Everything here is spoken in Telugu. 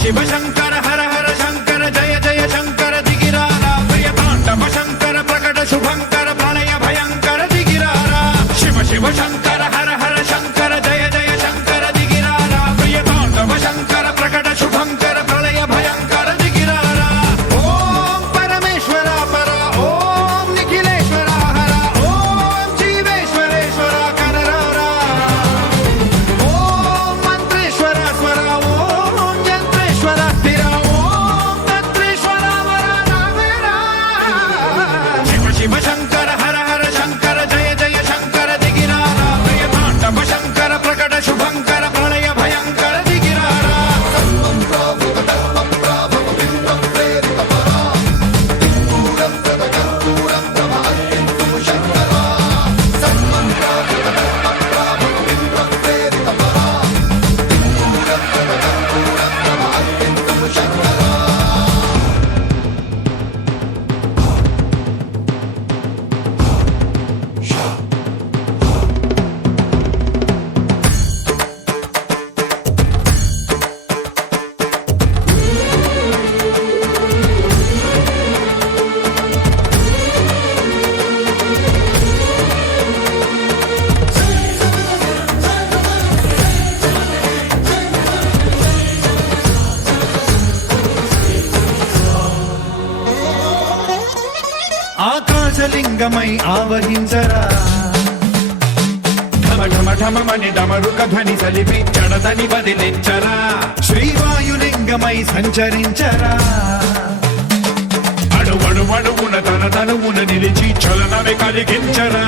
शिव शंकर हर हर शंकर जय जय शंकर दिगिरारा प्रिय तांडव शंकर प्रकट शुभंकर प्रलय भयंकर दिगिरारा शिव शिव शंकर हर हर शंकर जय जय शंकर दिगिरारा प्रिय तांडव शंकर प्रकट शुभंकर प्रलय भयंकर दिगिरारा ओम परमेश्वरा परा ओम निखिलेश्वरा हरा ओम जीवेश्वरेश्वरा कनरारा ओम मंत्रेश्वरा स्वरा ओम यंत्रेश्वरा स्थिरा ओम तंत्रेश्वरा वरा नागेरा शिव शिव शंकर हर हर शंकर जय जय शंकर दिगिरारा प्रिय तांडव शंकर प्रकट शुभंकर प्रलय भयंकर दिगिरारा ఆకాశలింగమై ఆవహించరా ఢమ ఢమ ఢమమని డమరుక ధ్వని సలిపి జడదని వదిలించరా శ్రీవాయులింగమై సంచరించరా అడువడువడువున తన తనువున నిలిచి చలనమే కలిగించరా